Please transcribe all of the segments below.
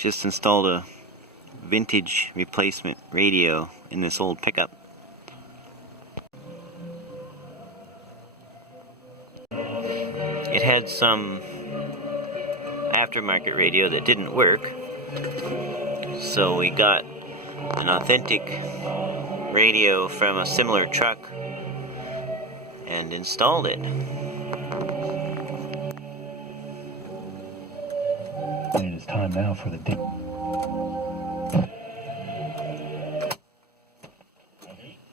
Just installed a vintage replacement radio in this old pickup. It had some aftermarket radio that didn't work, so we got an authentic radio from a similar truck and installed it. And it is time now for the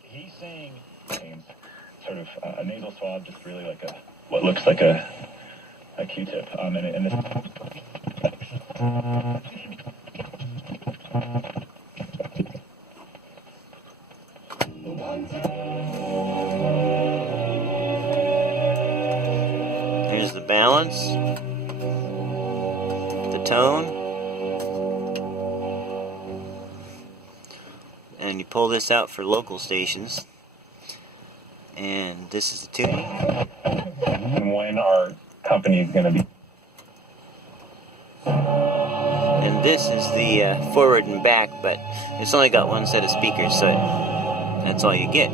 He's saying sort of a nasal swab, just really like what looks like a Q-tip. And this. Here's the balance, the tone, and you pull this out for local stations, and this is the tuning. And when our company is going to be. And this is the forward and back, but it's only got one set of speakers, so that's all you get.